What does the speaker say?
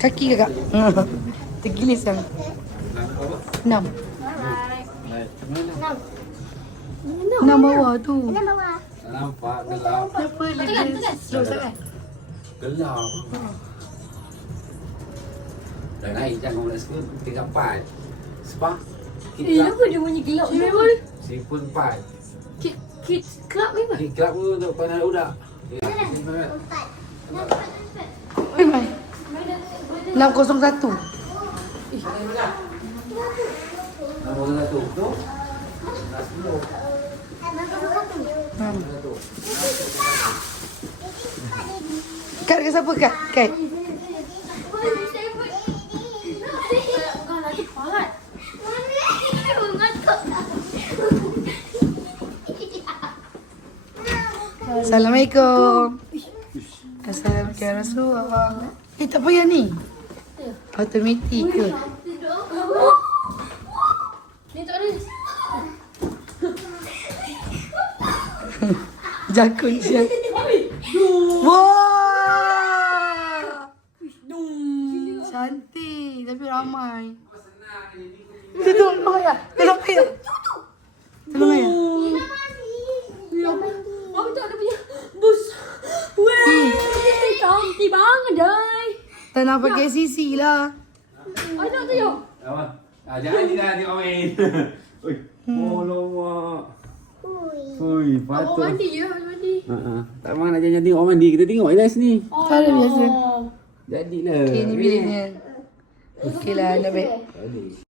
Kaki kakak. Tergilis yang. 6. 6 bawah tu. Nampak gelap. Kenapa dia slow sangat? Gelap. Dah naik jangan nak suka 3-4. Sebab Kenapa dia bunyi gelap ni? Sipun 4. Kids club ni apa? Ni kelab tu untuk pandang budak. Ya. Memang. 601. Nombor 1 tu. Dah 10. Kat dengan siapa Kat? Kat. Assalamualaikum. Assalamualaikum Rasulullah. Tak payah ni. Automatik ke? Ni tak ada. Jakun siap. Wah! Cantik tapi ramai. Tolong ayah. Tolong ayah. Tolong ayah. Mama tak ada punya bus. Weh, cantik banget dah. Tak nak pakai sisi lah. Ada tu yo. Apa? Jangan dia tengok main. Oi. Alamak. Oi, patut. Awak mandi je, mandi. Tak mahu nak jangan tengok orang mandi. Kita tengok je lah sini. Tak ada biasa. Jadilah. Okay, ni biliknya. Okey lah, dah baik. Tadi.